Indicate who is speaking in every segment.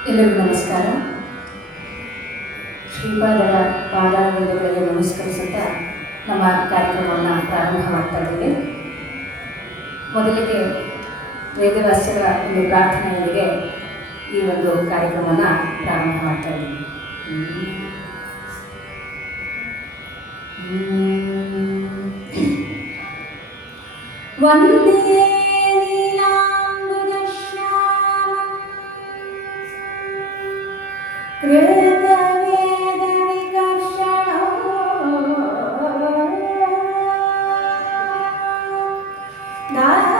Speaker 1: ಎಲ್ಲರಿಗೂ ನಮಸ್ಕಾರ. ಶ್ರೀಪಾದರ ಪಾದಾರಗಳಿಗೆ ನಮಸ್ಕರಿಸುತ್ತಾ ನಮ್ಮ ಕಾರ್ಯಕ್ರಮವನ್ನು ಪ್ರಾರಂಭ ಮಾಡ್ತಾ ಇದ್ದೇವೆ ಮೊದಲಿಗೆ ವೇದವಾಸ್ಯರ ಒಂದು ಪ್ರಾರ್ಥನೆಗಳಿಗೆ ಈ ಒಂದು ಕಾರ್ಯಕ್ರಮವನ್ನು ಪ್ರಾರಂಭ ಮಾಡ್ತಾ ಇದ್ದೀವಿ Dad?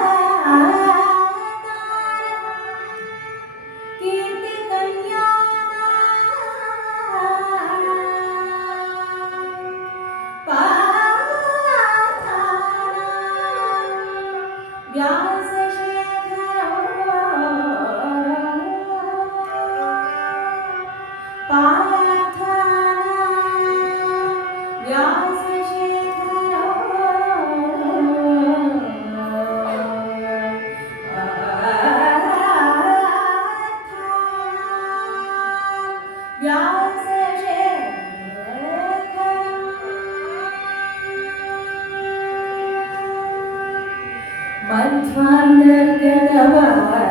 Speaker 1: ವಂದೇ ಮಧ್ವಾಂತರ್ಗತವಾರೋ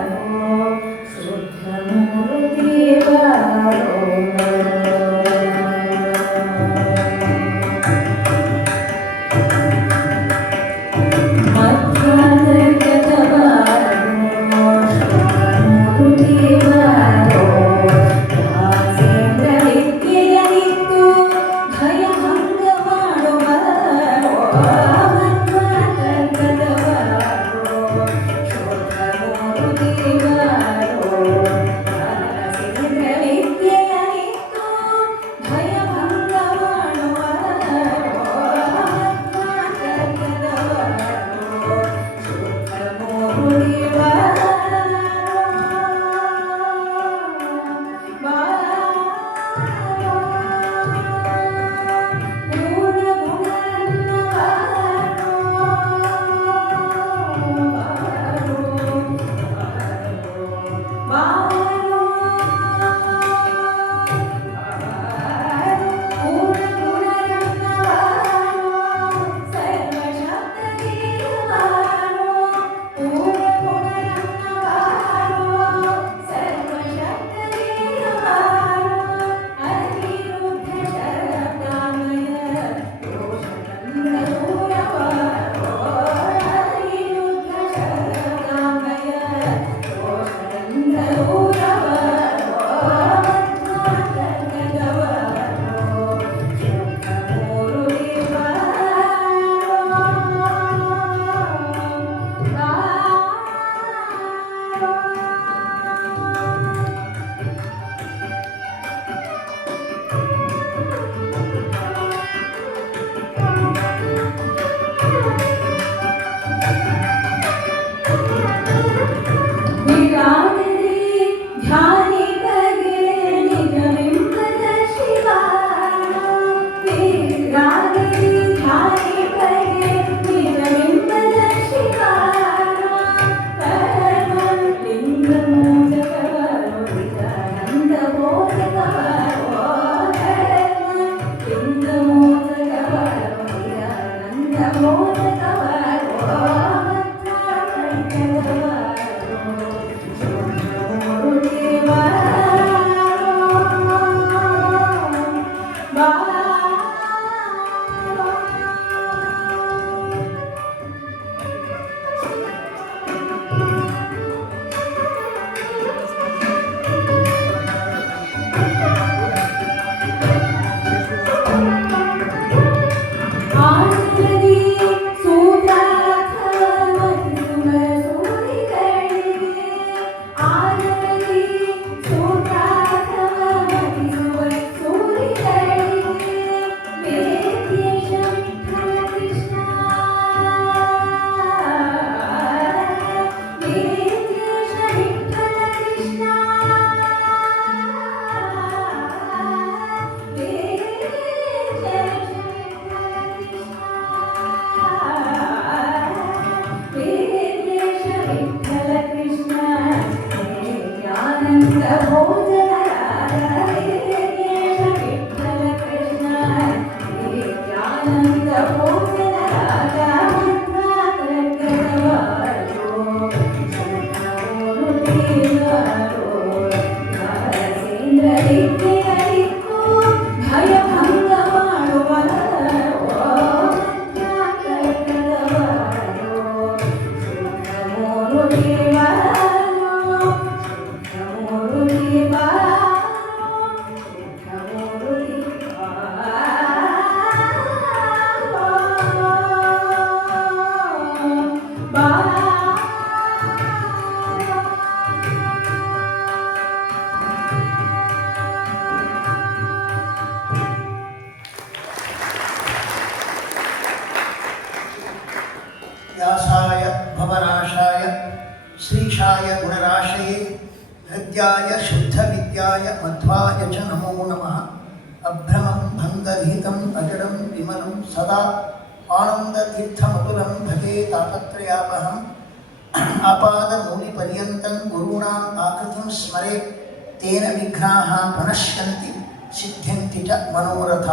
Speaker 2: ತೇನ ವಿಘ್ನಾಹ ಪ್ರಣಶ್ಯಂತಿ ಸಿದ್ಧಂತಿಟ ಮನೋರಥ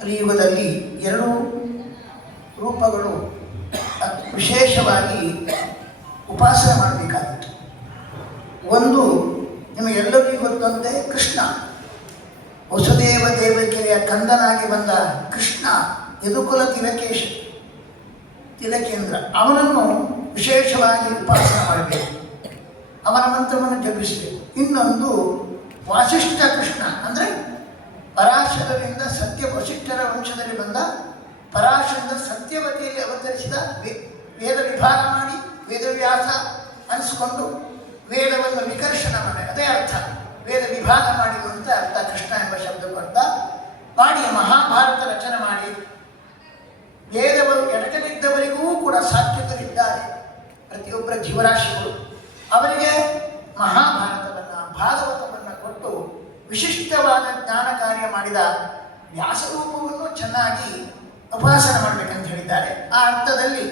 Speaker 2: ಕಲಿಯುಗದಲ್ಲಿ ಎರಡೂ ರೂಪಗಳು ವಿಶೇಷವಾಗಿ ಉಪಾಸನೆ ಮಾಡಬೇಕಾಗಿತ್ತು ಒಂದು ನಿಮಗೆಲ್ಲರಿಗೂ ಗೊತ್ತಂತೆ ಕೃಷ್ಣ. ವಸುದೇವ ದೇವಕೆಯ ಕಂದನಾಗಿ ಬಂದ ಕೃಷ್ಣ ಯದುಕುಲ ತಿಲಕೇಶ, ತಿಲಕೇಂದ್ರ. ಅವನನ್ನು ವಿಶೇಷವಾಗಿ ಉಪಾಸನೆ ಮಾಡಬೇಕು. ಅವನ ಮಂತ್ರವನ್ನು ಜಪಿಸಬೇಕು. ಇನ್ನೊಂದು ವಾಸಿಷ್ಠ ಕೃಷ್ಣ, ಅಂದರೆ ಪರಾಶರರಿಂದ ಸತ್ಯ ವಸಿಷ್ಠರ ವಂಶದಲ್ಲಿ ಬಂದ ಪರಾಶರದ ಸತ್ಯವತಿಯಲ್ಲಿ ಅವತರಿಸಿದ ವೇದ ವಿಭಾಗ ಮಾಡಿ, ವೇದವ್ಯಾಸ ಅನಿಸಿಕೊಂಡು ವೇದವನ್ನು ವಿಕರ್ಷಣ ಮಾಡಿ. ಅದೇ ಅರ್ಥ. ವೇದ ವಿಭಾಗ ಅಂತ ಅರ್ಥ ಕೃಷ್ಣ ಎಂಬ ಶಬ್ದಕ್ಕರ್ಥ ಮಾಡಿ, ಮಹಾಭಾರತ ರಚನೆ ಮಾಡಿ. ವೇದವರು ಎಡಕಲಿದ್ದವರಿಗೂ ಕೂಡ ಸಾತ್ವಿಕರಿದ್ದಾರೆ ಪ್ರತಿಯೊಬ್ಬರ ಜೀವರಾಶಿಗಳು. ಅವರಿಗೆ ಮಹಾಭಾರತವನ್ನು, ಭಾಗವತವನ್ನು ಕೊಟ್ಟು ವಿಶಿಷ್ಟವಾದ ಜ್ಞಾನ ಕಾರ್ಯ ಮಾಡಿದ ವ್ಯಾಸರೂಪವನ್ನು ಚೆನ್ನಾಗಿ ಉಪಾಸನೆ ಮಾಡಬೇಕಂತ ಹೇಳಿದ್ದಾರೆ. ಆ ಅರ್ಥದಲ್ಲಿ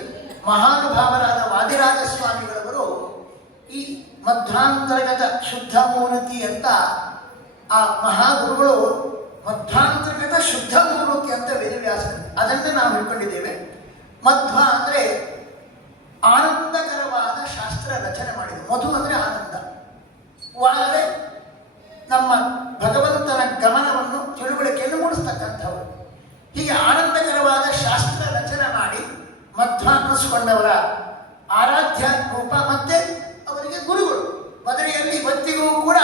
Speaker 2: ಮಹಾನುಭಾವರಾದ ವಾದಿರಾಜ ಸ್ವಾಮಿಗಳವರು ಈ ಮಧ್ವಾಂತರ್ಗತ ಶುದ್ಧ ಮೂರ್ತಿ ಅಂತ ಆ ಮಹಾಗುರುಗಳು ಮಧ್ವಾಂತರ್ಗತ ಶುದ್ಧ ಮೂರ್ತಿ ಅಂತ ವೇದವ್ಯಾಸ ಅದನ್ನೇ ನಾವು ಹಿಡ್ಕೊಂಡಿದ್ದೇವೆ. ಮಧ್ವ ಅಂದರೆ ಆನಂದಕರವಾದ ಶಾಸ್ತ್ರ ರಚನೆ ಮಾಡಿದೆ ಮಧು ಅಂದರೆ ಆನಂದ ಆದರೆ ನಮ್ಮ ಭಗವಂತನ ಗಮನವನ್ನು ತಿಳುವಳಿಕೆಯನ್ನು ಮೂಡಿಸ್ತಕ್ಕಂಥವರು ಹೀಗೆ ಆನಂದಕರವಾದ ಶಾಸ್ತ್ರ ರಚನೆ ಮಾಡಿ ಮಧ್ವ ಅನ್ನಿಸ್ಕೊಂಡವರ ಆರಾಧ್ಯ ರೂಪ ಮತ್ತೆ ಅವರಿಗೆ ಗುರುಗಳು ಮದುವೆಯಲ್ಲಿ ಇವತ್ತಿಗೂ ಕೂಡ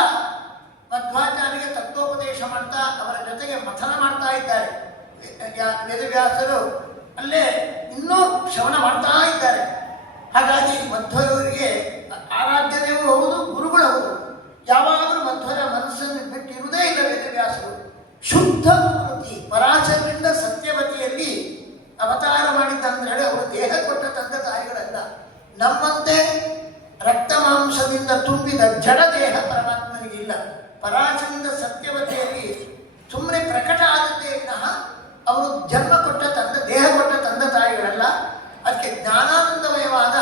Speaker 2: ಮಧ್ವಾಚಾರ್ಯರಿಗೆ ತತ್ವೋಪದೇಶ ಮಾಡ್ತಾ ಅವರ ಜೊತೆಗೆ ಮಥನ ಮಾಡ್ತಾ ಇದ್ದಾರೆ ವ್ಯ- ವೇದವ್ಯಾಸರು ಅಲ್ಲೇ ಇನ್ನೂ ಶ್ರವಣ ಮಾಡ್ತಾ ಇದ್ದಾರೆ ಹಾಗಾಗಿ ಮಧ್ವರವರಿಗೆ ಆರಾಧ್ಯ ದೇವರು ಹೌದು ಗುರುಗಳು ಹೌದು ಯಾವಾಗಲೂ ಮಧ್ವರ ಮನಸ್ಸನ್ನು ಬಿಟ್ಟಿರುವುದೇ ಇಲ್ಲ ವೇದವ್ಯಾಸರು ಶುದ್ಧ ಮೂರ್ತಿ ಪರಾಶರರಿಂದ ಸತ್ಯವತಿಯಲ್ಲಿ ಅವತಾರ ಮಾಡಿದ್ದಂದ್ರೆ ಹೇಳಿ ಅವರು ದೇಹ ಕೊಟ್ಟ ತಂದೆ ತಾಯಿಗಳಲ್ಲ ನಮ್ಮಂತೆ ರಕ್ತ ಮಾಂಸದಿಂದ ತುಂಬಿದ ಜಡ ದೇಹ ಪರಮಾತ್ಮನಿಗೆ ಇಲ್ಲ ಪರಾಶರದಿಂದ ಸತ್ಯವತಿಯಲ್ಲಿ ಸುಮ್ಮನೆ ಪ್ರಕಟ ಆದದ್ದೇ ವಿನಃ ಅವರು ಜನ್ಮ ಕೊಟ್ಟ ತಂದೆ ದೇಹ ಕೊಟ್ಟ ತಂದೆ ತಾಯಿಗಳಲ್ಲ ಅದಕ್ಕೆ ಜ್ಞಾನಾನಂದಮಯವಾದ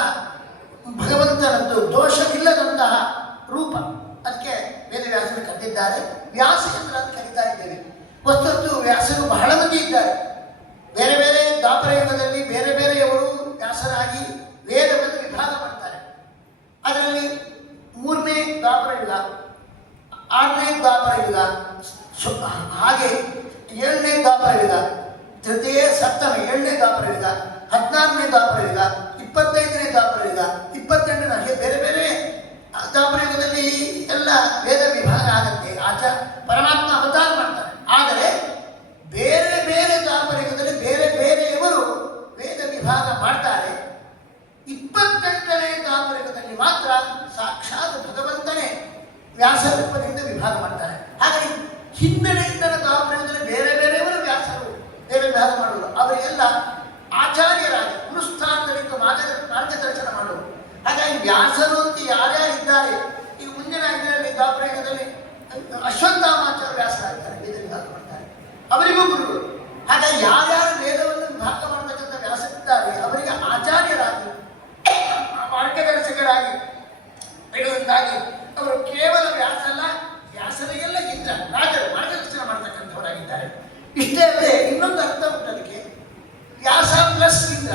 Speaker 2: ಭಗವಂತನದ್ದು ದೋಷವಿಲ್ಲದಂತಹ ರೂಪ ಅದಕ್ಕೆ ವೇದವ್ಯಾಸರು ಕರೆದಿದ್ದಾರೆ ವ್ಯಾಸೇಂದ್ರ ಅಂತ ಕರೀತಾ ಇದ್ದೇವೆ ವಸ್ತುತ್ತು ವ್ಯಾಸರು ಬಹಳ ಮಂದಿ ಇದ್ದಾರೆ ಬೇರೆ ಬೇರೆ ದಾಪರಯುಗದಲ್ಲಿ ಬೇರೆ ಬೇರೆಯವರು ವ್ಯಾಸರಾಗಿ ವೇದವನ್ನು ವಿಭಾಗ ಮಾಡ್ತಾರೆ ಅದರಲ್ಲಿ ಮೂರನೇ ದ್ವಾಪರ ಯುಗ ಆರನೇ ದ್ವಾಪರ ಯುಗ ಸು- ಹಾಗೆ ಏಳನೇ ದಾಪರವಿದ ತೃತೀಯ, ಸಪ್ತಮ, ಏಳನೇ ದಾಪರವಿದ ಹದಿನಾರನೇ ದಾಪರವಿದ ಇಪ್ಪತ್ತೈದನೇ ದಾಪರವಿದ ಇಪ್ಪತ್ತೆಂಟನೇ ಹಾಗೆ ಬೇರೆ ಬೇರೆ ದಾಪರಯುಗದಲ್ಲಿ ಎಲ್ಲ ವೇದ ವಿಭಾಗ ಆಗುತ್ತೆ. ಆಚ ಪರಮಾತ್ಮ ಅವತಾರ ಮಾಡ್ತಾರೆ. ಆದರೆ ಬೇರೆ ಬೇರೆ ದಾಪರಯುಗದಲ್ಲಿ ಬೇರೆ ಬೇರೆಯವರು ವೇದ ವಿಭಾಗ ಮಾಡ್ತಾರೆ. ಇಪ್ಪತ್ತೆಂಟನೇ ದಾಪರಯುಗದಲ್ಲಿ ಮಾತ್ರ ಸಾಕ್ಷಾತ್ ಭಗವಂತನೇ ವ್ಯಾಸರೂಪದಿಂದ ವಿಭಾಗ ಮಾಡ್ತಾರೆ. ಹಾಗಾಗಿ ಹಿಂದೆಯಿಂದ ದಾಪರಿಕದಲ್ಲಿ ಬೇರೆ ಬೇರೆಯವರು ವ್ಯಾಸರು. ಬೇರೆ ವ್ಯಾಸ ಮಾಡುವರು ಅವರಿಗೆಲ್ಲ ಆಚಾರ್ಯರಾಗಿ ಅನುಷ್ಠಾನದಲ್ಲಿ ಮಾರ್ಗ ಮಾರ್ಗದರ್ಶನ ಮಾಡುವರು. ಹಾಗಾಗಿ ವ್ಯಾಸರು ಅಂತ ಯಾರ್ಯಾರು ಇದ್ದಾರೆ ಈಗ ಮುಂದಿನ ದಿನದಲ್ಲಿ ದಾಪರಿಕದಲ್ಲಿ ಅಶ್ವತ್ಥಾಮಾಚಾರ್ಯ ವ್ಯಾಸರಾಗಿದ್ದಾರೆ ವೇದ ವ್ಯಾಸ ಮಾಡ್ತಾರೆ. ಅವರಿಗೂ ಗುರುಗಳು. ಹಾಗಾಗಿ ಯಾರ್ಯಾರು ವೇದವನ್ನು ವಿಭಾಗ ಮಾಡತಕ್ಕಂಥ ವ್ಯಾಸರಿದ್ದಾರೆ ಅವರಿಗೆ ಆಚಾರ್ಯರಾಗಿ ಮಾರ್ಗದರ್ಶಕರಾಗಿ ಇರುವುದಾಗಿ ಅವರು ಕೇವಲ ವ್ಯಾಸ ಅಲ್ಲ ವ್ಯಾಸರಿಗೆಲ್ಲ ಇಂದ್ರ ರಾಜರು ಮಾರ್ಗದರ್ಶನ ಮಾಡ್ತಕ್ಕಂಥವರಾಗಿದ್ದಾರೆ ಇಷ್ಟೇ ಅಲ್ಲದೆ ಇನ್ನೊಂದು ಅರ್ಥ ಉಂಟು ಅದಕ್ಕೆ ವ್ಯಾಸ ಪ್ಲಸ್ ಇಂದ್ರ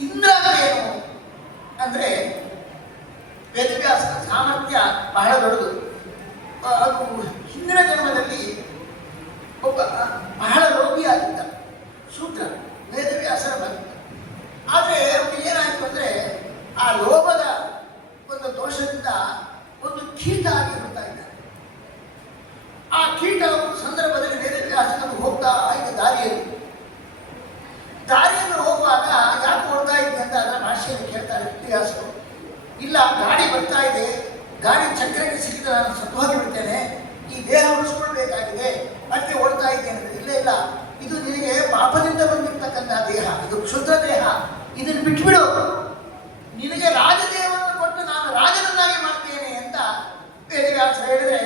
Speaker 2: ಇಂದ್ರ ಅಂದ್ರೆ ಏನು ಅಂದ್ರೆ ವೇದವ್ಯಾಸನ ಸಾಮರ್ಥ್ಯ ಬಹಳ ದೊಡ್ಡದು ಅದು ಹಿಂದಿನ ಜನ್ಮದಲ್ಲಿ ಒಬ್ಬ ಬಹಳ ರೋಗಿಯಾಗಿದ್ದ ಶೂದ್ರ ವೇದವ್ಯಾಸರ ಭಕ್ತ ಆದರೆ ಅವನಿಗೆ ಏನಾಯಿತು ಅಂದರೆ ಆ ಲೋಭದ ಒಂದು ದೋಷದಿಂದ ಒಂದು ಕೀಟ ಆಗಿ ಹೋಗ್ತಾ ಇದ್ದ. ಆ ಕೀಟ ಒಂದು ಸಂದರ್ಭದಲ್ಲಿ ವೇದವ್ಯಾಸನನ್ನು ಹೋಗ್ತಾ ಇದ್ದ ದಾರಿಯಲ್ಲಿ. ದಾರಿಯನ್ನು ಹೋಗುವಾಗ ಯಾಕೆ ಹೋಗ್ತಾ ಇದ್ದೆ ಅಂತ ಅದರ ಭಾಷೆಯಲ್ಲಿ ಕೇಳ್ತಾರೆ ವ್ಯಾಸರು ಇಲ್ಲ ಗಾಡಿ ಚಕ್ರಕ್ಕೆ ಸಿಕ್ಕಿದ ನಾನು ಸತ್ತು ಈ ದೇಹ ಉಳಿಸ್ಕೊಳ್ಬೇಕಾಗಿದೆ. ಮತ್ತೆ ಓಡ್ತಾ ಇದ್ದೇನೆ. ಇಲ್ಲ ಇಲ್ಲ. ಇದು ನಿನಗೆ ಪಾಪದಿಂದ ಬಂದಿರತಕ್ಕಂತಹ ದೇಹ. ಇದು ಕ್ಷುದ್ರ ದೇಹ. ಇದನ್ನು ಬಿಟ್ಬಿಡು. ನಿನಗೆ ರಾಜದೇಹವನ್ನು ಕೊಟ್ಟು ನಾನು ರಾಜನನ್ನಾಗಿ ಮಾಡ್ತೇನೆ ಅಂತ ವೇದವ್ಯಾಸ ಹೇಳಿದ್ರೆ,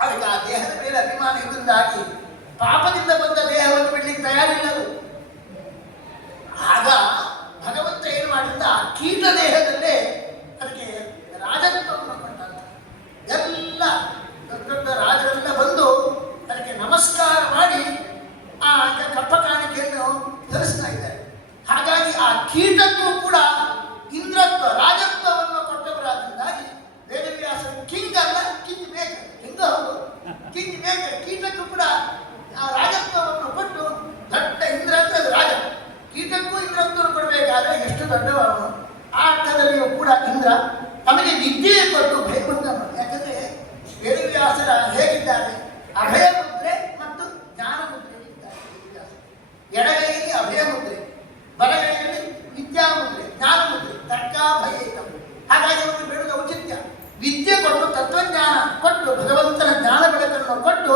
Speaker 2: ಅದಕ್ಕೆ ಆ ದೇಹದ ಮೇಲೆ ಅಭಿಮಾನ ಇದರಿಂದಾಗಿ ಪಾಪದಿಂದ ಬಂದ ದೇಹವನ್ನು ಬಿಡ್ಲಿಕ್ಕೆ ತಯಾರಿಲ್ಲ ಅದು ಆಗ ಭಗವಂತ ಏನು ಮಾಡಿದ್ದ ಆ ಕೀಟ ದೇಹದಲ್ಲೇ ಅದಕ್ಕೆ ರಾಜತ್ವವನ್ನು ಕೊಟ್ಟಂತ ಎಲ್ಲ ದೊಡ್ಡ ದೊಡ್ಡ ರಾಜರೆಲ್ಲ ಬಂದು ಅದಕ್ಕೆ ನಮಸ್ಕಾರ ಮಾಡಿ ಆ ಕಪ್ಪ ಕಾಣಿಕೆಯನ್ನು ಧರಿಸ್ತಾ ಇದ್ದಾರೆ ಹಾಗಾಗಿ ಆ ಕೀಟಕ್ಕೂ ಕೂಡ ಇಂದ್ರತ್ವ ರಾಜತ್ವವನ್ನು ಕೊಟ್ಟವರಾದ್ರಿಂದಾಗಿ ವೇದವ್ಯಾಸರು ಕಿಂಗ್ ಅಲ್ಲ ಕಿಂಗ್ ಬೇಕ ಹೆಂಗ ಹೌದು ಕಿಂಗ್ ಬೇಕ ಕೀಟಕ್ಕೂ ಕೂಡ ಆ ರಾಜತ್ವವನ್ನು ಕೊಟ್ಟು ದೊಡ್ಡ ಇಂದ್ರ ಅಂದ್ರೆ ಅದು ರಾಜ ಕೀಟಕ್ಕೂ ಇಂದ್ರತ್ವವನ್ನು ಕೊಡಬೇಕಾದ್ರೆ ಎಷ್ಟು ದೊಡ್ಡವನು ಆ ಅರ್ಥದಲ್ಲಿಯೂ ಕೂಡ ಇಂದ್ರ ತಮಗೆ ವಿದ್ಯೆ ಕೊಟ್ಟು ಭಯಗೊಂಡನು ಯಾಕಂದ್ರೆ ವೇದವ್ಯಾಸರ ಹೇಗಿದ್ದಾರೆ ಅಭಯ ಮುದ್ರೆ ಮತ್ತು ಜ್ಞಾನ ಮುದ್ರೆ ಇದ್ದಾರೆ ವೇದವ್ಯಾಸರು. ಎಡಗೈಯಲ್ಲಿ ಅಭಯ ಮುದ್ರೆ ಬಲಗೈಯಲ್ಲಿ ವಿದ್ಯಾ ಮುದ್ರೆ ಜ್ಞಾನ ಮುದ್ರೆ ತರ್ಕಾಭಯ ಹಾಗಾಗಿ ಅವರಿಗೆ ಬೇಡದ ಔಚಿತ್ಯ ವಿದ್ಯೆ ಕೊಟ್ಟು ತತ್ವಜ್ಞಾನ ಕೊಟ್ಟು ಭಗವಂತನ ಜ್ಞಾನ ಬೆಳಕನ್ನು ಕೊಟ್ಟು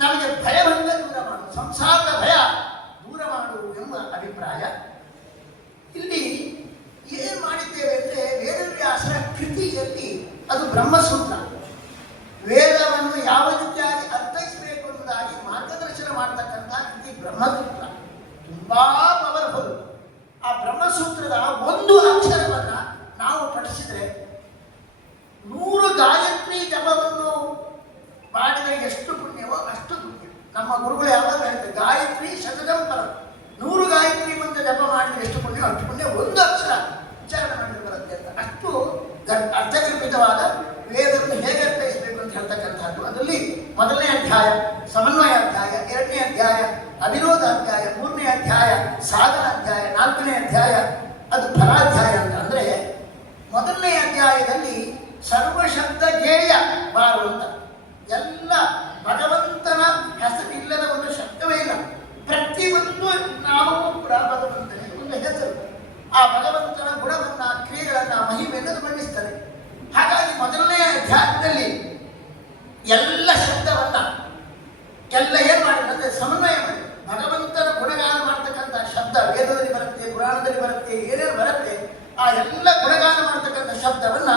Speaker 2: ನಮಗೆ ಭಯಭಂಗ ದೂರ ಮಾಡು ಸಂಸಾರದ ಭಯ ದೂರ ಮಾಡು ಎಂಬ ಅಭಿಪ್ರಾಯ ಇಲ್ಲಿ ಏನ್ ಮಾಡಿದ್ದೇವೆ ಅಂದ್ರೆ ವೇದವ್ಯಾಸರ ಕೃತಿಯಲ್ಲಿ ಅದು ಬ್ರಹ್ಮಸೂತ್ರ ವೇದವನ್ನು ಯಾವ ರೀತಿಯಾಗಿ ಅರ್ಥೈಸಬೇಕು ಎಂಬುದಾಗಿ ಮಾರ್ಗದರ್ಶನ ಮಾಡತಕ್ಕಂಥ ಕೃತಿ ಬ್ರಹ್ಮಸೂತ್ರ ತುಂಬಾ ಪವರ್ಫುಲ್ ಆ ಬ್ರಹ್ಮಸೂತ್ರದ ಒಂದು ಅಕ್ಷರವನ್ನ ನಾವು ಪಠಿಸಿದ್ರೆ ನೂರು ಗಾಯತ್ರಿ ಜಪವನ್ನು ಮಾಡಿದರೆ ಎಷ್ಟು ಪುಣ್ಯವೋ ಅಷ್ಟು ಪುಣ್ಯ. ನಮ್ಮ ಗುರುಗಳು ಯಾವಾಗ ಹೇಳ್ತಾರೆ ಗಾಯತ್ರಿ ಶತದಂ ಪರ ನೂರು ಗಾಯತ್ರಿ ಮಂತ್ರ ಜಪ ಮಾಡಿದ್ರೆ ಎಷ್ಟು ಪುಣ್ಯ? ಅಷ್ಟು ಪುಣ್ಯ ಒಂದು ಅಕ್ಷರ. ಉಚ್ಚಾರಣೆ ಮಾಡಿದ್ರೆ ಬರುತ್ತೆ ಅಂತ. ಅಷ್ಟು ಅರ್ಥಗರ್ಭಿತವಾದ ವೇದವನ್ನು ಹೇಗೆ ಅರ್ಥೈಸಬೇಕು ಅಂತ ಹೇಳ್ತಕ್ಕಂಥದ್ದು ಅದರಲ್ಲಿ ಮೊದಲನೇ ಅಧ್ಯಾಯ, ಸಮನ್ವಯ ಅಧ್ಯಾಯ, ಎರಡನೇ ಅಧ್ಯಾಯ, ಅವಿರೋಧ ಅಧ್ಯಾಯ, ಮೂರನೇ ಅಧ್ಯಾಯ, ಸಾಧನ ಅಧ್ಯಾಯ, ನಾಲ್ಕನೇ ಅಧ್ಯಾಯ, ಅದು ಫಲಾಧ್ಯಾಯ ಅಂತ. ಅಂದ್ರೆ ಮೊದಲನೇ ಅಧ್ಯಾಯದಲ್ಲಿ ಸರ್ವಶಬ್ದ ಧ್ಯೇಯ ಬಾರು ಅಂತ ಎಲ್ಲ ಭಗವಂತನ ಹೆಸರಿಲ್ಲದ ಒಂದು ಶಬ್ದವೇ ಇಲ್ಲ ಪ್ರತಿಯೊಂದು ನಾವು ಕೂಡ ಭಗವಂತನಿಗೆ ಒಂದು ಹೆಸರು ಆ ಭಗವಂತನ ಗುಣವನ್ನ ಕ್ರಿಯೆಗಳನ್ನ ಮಹಿಮೆಯನ್ನು ಅದು ಬಣ್ಣಿಸ್ತದೆ ಹಾಗಾಗಿ ಅಧ್ಯಾಯದಲ್ಲಿ ಎಲ್ಲ ಶಬ್ದವನ್ನ ಎಲ್ಲ ಏನು ಮಾಡಿ ಅಂದ್ರೆ ಸಮನ್ವಯ ಮಾಡಿ. ಭಗವಂತನ ಗುಣಗಾನ ಮಾಡ್ತಕ್ಕಂಥ ಶಬ್ದ ವೇದದಲ್ಲಿ ಬರುತ್ತೆ, ಪುರಾಣದಲ್ಲಿ ಬರುತ್ತೆ, ಏನೇನು ಬರುತ್ತೆ, ಆ ಎಲ್ಲ ಗುಣಗಾನ ಮಾಡ್ತಕ್ಕಂಥ ಶಬ್ದವನ್ನ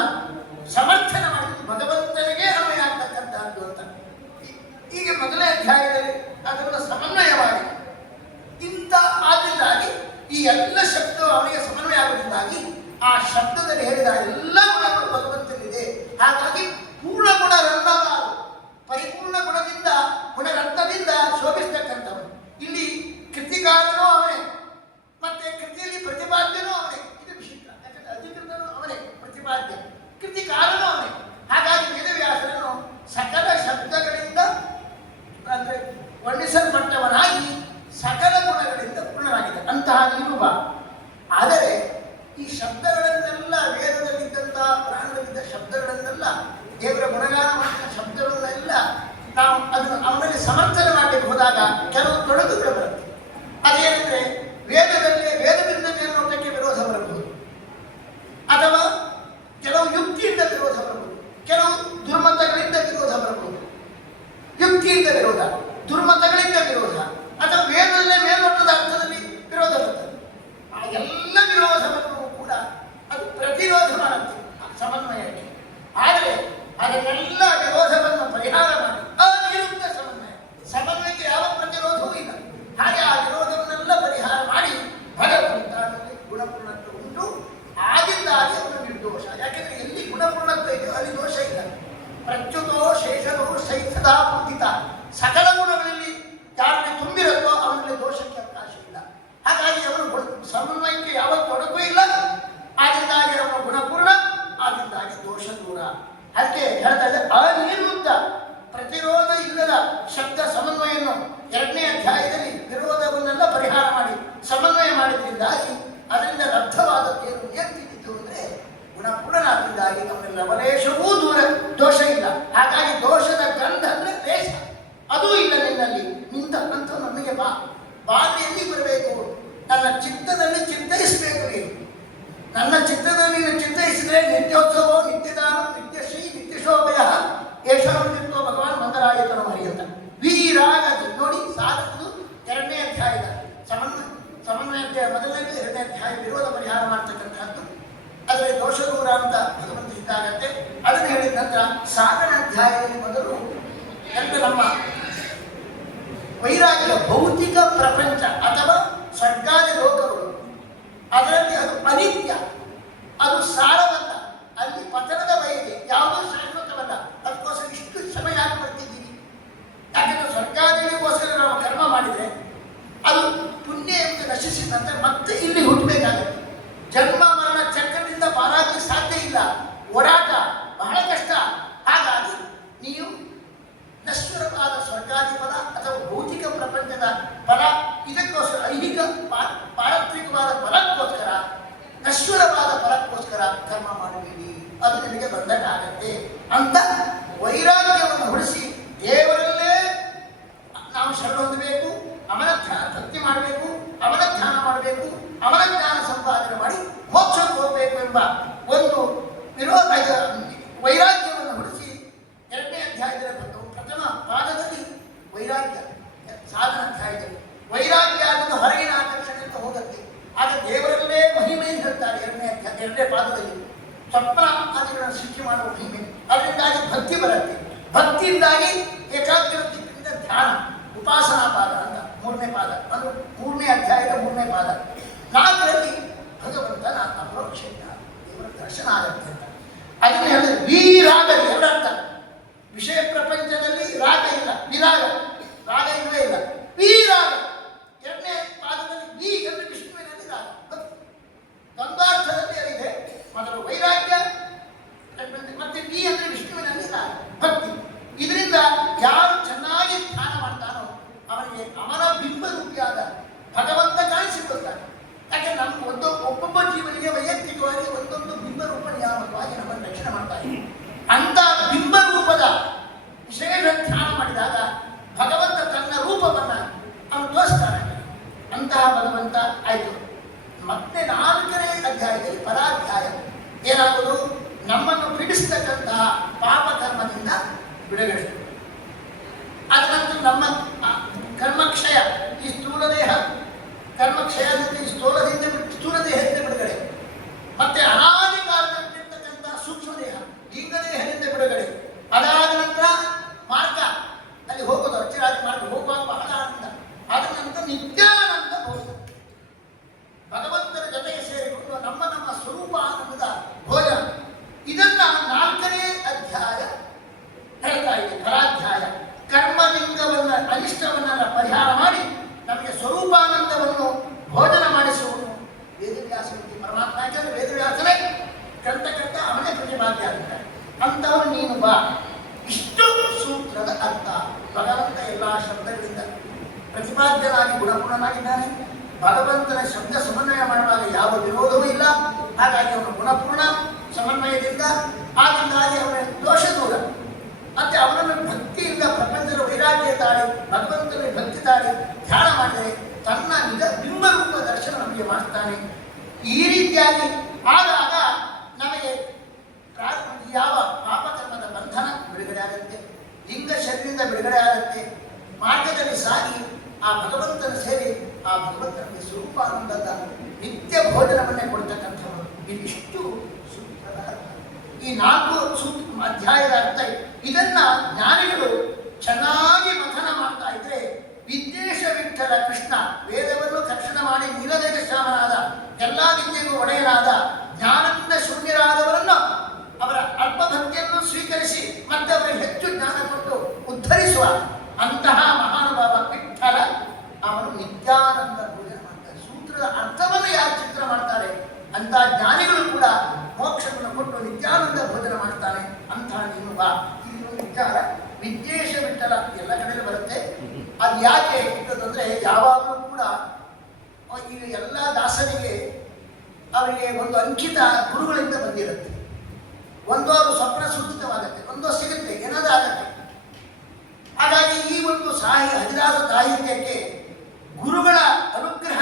Speaker 2: ಅಥವಾ ವೈರಾಗ್ಯ ಭೌತಿಕ ಪ್ರಪಂಚ ಅಥವಾ ang ಆಗುತ್ತೆ ಐದು ಹೇಳಿದ್ರೆ ವೀರಾಗಲಿ ಮತ್ತೆ ನಾಲ್ಕನೇ ಅಧ್ಯಾಯದಲ್ಲಿ ಪರಾಧ್ಯಾಯ. ಏನಾಗುವುದು? ನಮ್ಮನ್ನು ಬಿಡಿಸ್ತಕ್ಕಂತಹ ಪಾಪ ಕರ್ಮದಿಂದ ಬಿಡುಗಡೆ ಅದರಂತೂ ನಮ್ಮ ಕರ್ಮಕ್ಷಯ, ಈ ಸ್ಥೂಲ ದೇಹ ಕರ್ಮಕ್ಷಯದಿಂದ ಈ ಸ್ಥೂಲದಿಂದ ಸ್ಥೂಲ ದೇಹದಿಂದ ಬಿಡುಗಡೆ. ಮತ್ತೆ ಅನಾದಿ ಕಾಲದಲ್ಲಿರ್ತಕ್ಕಂತಹ ಸೂಕ್ಷ್ಮ ದೇಹ ಲಿಂಗದೇಹದಿಂದ ಬಿಡುಗಡೆ. ಅದಾದ ಅದರ ಅನಿಷ್ಟವನ್ನು ಪರಿಹಾರ ಮಾಡಿ ಆಗುತ್ತೆ ಮಾರ್ಗದಲ್ಲಿ ಸಾಗಿ ಆ ಭಗವಂತನ ಸೇರಿ ಆ ಭಗವಂತನಿಗೆ ಸ್ವರೂಪಾನಂದದ ನಿತ್ಯ ಭೋಜನವನ್ನೇ ಕೊಡ್ತಕ್ಕಂಥವರು. ಇದಿಷ್ಟು ಸೂತ್ರದ ಈ ನಾಲ್ಕು ಸೂತ್ ಅಧ್ಯಾಯದ ಅರ್ಥ ಇದನ್ನ ಜ್ಞಾನಿಗಳು ಚೆನ್ನಾಗಿ ಮಥನ ಮಾಡ್ತಾ ಇದ್ರೆ ವಿದ್ಯೇಶ ವಿಠಲ ಕೃಷ್ಣ ವೇದವನ್ನು ತಕ್ಷಣ ಮಾಡಿ ನೀಲದೇಶ ಶಾಮನಾದ ಎಲ್ಲಾ ವಿದ್ಯೆಗೂ ಒಡೆಯನಾದ ಜ್ಞಾನದಿಂದ ಶೂನ್ಯರಾದವರನ್ನು ಅವರ ಅಲ್ಪ ಭಕ್ತಿಯನ್ನು ಸ್ವೀಕರಿಸಿ ಮತ್ತೆ ಅವರಿಗೆ ಹೆಚ್ಚು ಜ್ಞಾನ ಕೊಟ್ಟು ಉದ್ಧರಿಸುವ ಅಂತಹ ಮಹಾನುಭಾವ ವಿಠಲ ಅವನು ನಿತ್ಯಾನಂದ ಪೂಜೆ ಮಾಡ್ತಾರೆ ಸೂತ್ರದ ಅರ್ಥವನ್ನು ಯಾರು ಚಿತ್ರ ಮಾಡ್ತಾರೆ? ಅಂತ ಜ್ಞಾನಿಗಳು ಕೂಡ ಮೋಕ್ಷವನ್ನು ಕೊಟ್ಟು ನಿತ್ಯಾನಂದ ಭೋಜನ ಮಾಡ್ತಾನೆ. ಅಂತ ನೀನು ಬಾ. ಇದು ವಿಚಾರ. ವಿದ್ವೇಷ ವಿಠಲ ಎಲ್ಲ ಕಡೆ ಬರುತ್ತೆ. ಅದು ಯಾಕೆ ಅಂತಂದ್ರೆ ಯಾವಾಗಲೂ ಕೂಡ ಈ ಎಲ್ಲ ದಾಸರಿಗೆ ಅವರಿಗೆ ಒಂದು ಅಂಕಿತ ಗುರುಗಳಿಂದ ಬಂದಿರುತ್ತೆ. ಒಂದೋ ಅದು ಸ್ವಪ್ನ ಸೂಚಿತವಾಗುತ್ತೆ, ಒಂದೋ ಸಿಗುತ್ತೆ, ಏನಾದ್ರೂ ಆಗುತ್ತೆ. ಹಾಗಾಗಿ ಈ ಒಂದು ಸಾಹಿ, ಹದಿನಾರು ಸಾಹಿತ್ಯಕ್ಕೆ ಗುರುಗಳ ಅನುಗ್ರಹ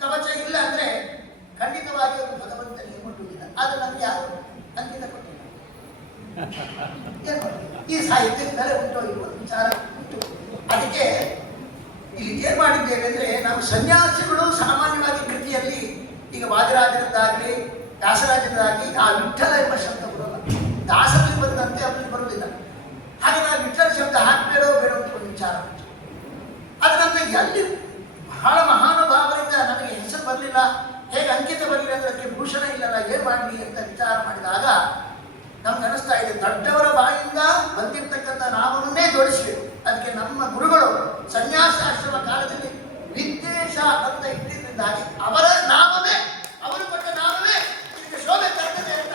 Speaker 2: ಕವಚ ಇಲ್ಲ ಅಂದರೆ ಖಂಡಿತವಾಗಿ ಅದು ಭಗವಂತನಿಗೆ ಮುಟ್ಟುವುದಿಲ್ಲ ಆದ್ರೆ ನಮ್ಗೆ ಯಾರು ಅಂಕಿತ ಕೊಟ್ಟಿಲ್ಲ. ಈ ಸಾಹಿತ್ಯಕ್ಕೆ ಉಂಟು ಉಂಟೋ ಇರುವ ವಿಚಾರ? ಉಂಟು. ಅದಕ್ಕೆ ಇಲ್ಲಿ ಏನು ಮಾಡಿದ್ದೇವೆ ಅಂದ್ರೆ ನಾವು ಸನ್ಯಾಸಿಗಳು ಸಾಮಾನ್ಯವಾಗಿ ಕೃತಿಯಲ್ಲಿ ಈಗ ವಾದಿರಾಜರದ್ದಾಗಲಿ ದಾಸರಾಜರದ್ದಾಗಲಿ ಆ ವಿಠಲ ಎಂಬ ಶಬ್ದ ಬರೋಲ್ಲ ದಾಸರಿಗೆ ಬಂದಂತೆ ಅವರಿಗೆ ಬರುವುದಿಲ್ಲ ಹಾಗೆ ನಾವು ವಿಠಲ ಶಬ್ದ ಹಾಕಬೇಡೋ ಬೇಡ ಅಂತ ಒಂದು ವಿಚಾರ ಉಂಟು ಅದು ನಮಗೆ ಎಲ್ಲಿ ಬಹಳ ಮಹಾನುಭಾವರಿಂದ ನಮಗೆ ಹೆಸರು ಬರಲಿಲ್ಲ ಹೇಗೆ ಅಂಕಿತ ಬರಲಿಲ್ಲ ಅಂದ್ರೆ ಅದಕ್ಕೆ ಭೂಷಣ ಇಲ್ಲಲ್ಲ ಏನ್ ಮಾಡಲಿ ಅಂತ ವಿಚಾರ ಮಾಡಿದಾಗ ನಮ್ಗೆ ಅನಿಸ್ತಾ ಇದೆ ದೊಡ್ಡವರ ಬಾಯಿಂದ ಬಂದಿರತಕ್ಕಂಥ ನಾಮವನ್ನೇ ಜೋಡಿಸಬೇಕು ಅದಕ್ಕೆ ನಮ್ಮ ಗುರುಗಳು ಸನ್ಯಾಸಾಶ್ರಮ ಕಾಲದಲ್ಲಿ ವಿದ್ವೇಷ ಅಂತ ಇಟ್ಟಿದ್ದರಿಂದಾಗಿ ಅವರ ನಾಮವೇ ಅವರು ಕೊಟ್ಟ ನಾಮವೇ ಇದಕ್ಕೆ ಶೋಭೆ ತರ್ತದೆ ಅಂತ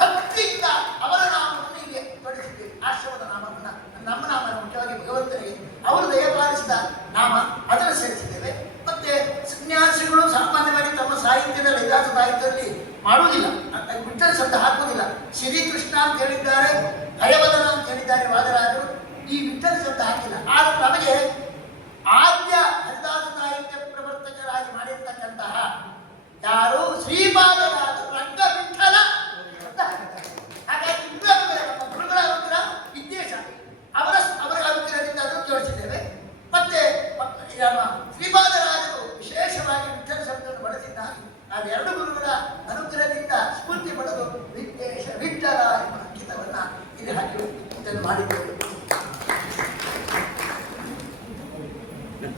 Speaker 2: ಭಕ್ತಿಯಿಂದ ಅವರ ನಾಮವನ್ನು ಇಲ್ಲಿ ಜೋಡಿಸಿದ್ದೇವೆ ಆಶ್ರಮದ ನಾಮವನ್ನ ನಮ್ಮ ನಾಮ ಮುಖ್ಯವಾಗಿ ಭಗವಂತನಿಗೆ ಅವರು ದಯಪಾಲಿಸಿದ ನಾಮ ಅದನ್ನು ಸೇರಿಸಿದ್ದೇವೆ ಮತ್ತೆ ಸನ್ಯಾಸಿಗಳು ಸಾಮಾನ್ಯವಾಗಿ ಇತಿಹಾಸ ಸಾಹಿತ್ಯದಲ್ಲಿ ಮಾಡುವುದಿಲ್ಲ. ವಿಠಲ ಶಬ್ದ ಹಾಕುವುದಿಲ್ಲ. ಶ್ರೀಕೃಷ್ಣ ಅಂತ ಹೇಳಿದ್ದಾರೆ ಹರೇವದನ ಅಂತ ಹೇಳಿದ್ದಾರೆ ವಾದರಾಜರು. ಈ ವಿಠಲ ಶಬ್ದ ಹಾಕಿಲ್ಲ. ಆದ್ರೂ ನಮಗೆ ಆದ್ಯ ಹರಿದಾಸ ಸಾಹಿತ್ಯ ಪ್ರವರ್ತಕರಾಗಿ ಮಾಡಿರ್ತಕ್ಕಂತಹ ಯಾರು? ಶ್ರೀಪಾದರಾದ ರಂಗ ಶ್ರೀರಾಮ ಶ್ರೀಪಾದರಾಜರು ವಿಶೇಷವಾಗಿ ವಿಠಲ ಶಬ್ದವನ್ನು ಬಳಸಿದ್ದಾರೆ. ಎರಡು ಗುರುಗಳ ಅನುಗ್ರಹದಿಂದ ಸ್ಫೂರ್ತಿ ಪಡೆದು ವಿದ್ಯೇಶ ವಿಠಲ ಎಂಬ ಅಂಕಿತವನ್ನ ಇಲ್ಲಿ ಹಾಕಿ ಮಾಡಿದ್ದೇವೆ.